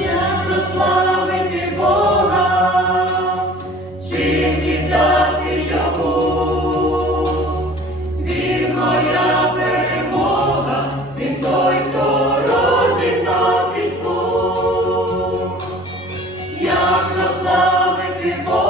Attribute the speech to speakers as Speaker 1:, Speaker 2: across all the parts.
Speaker 1: свято славити Бога, чи віддати йому, він моя перемога, він той, хто розігнав пітьму, як прославити Бога.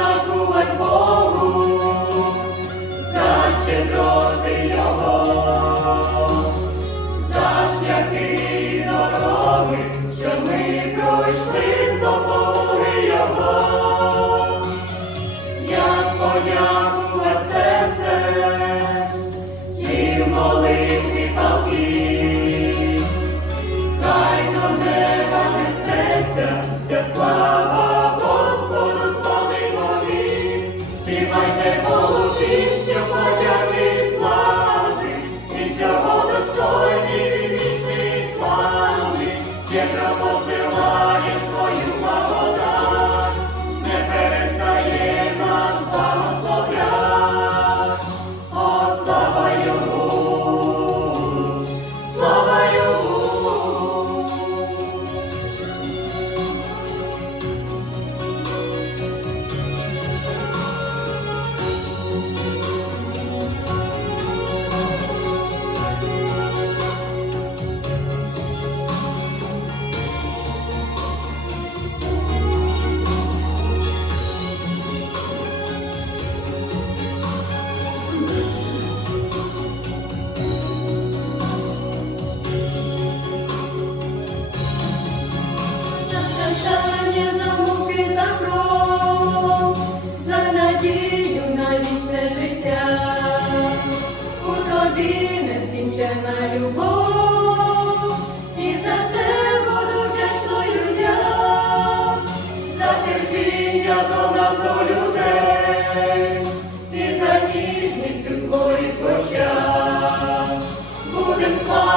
Speaker 1: щедроти Його, за шляхи дороги, що ми пройшли з допомоги Його. Як подякувати серце і в молитві палки, хай до неба несеться General у твоїх очах. Будем Боже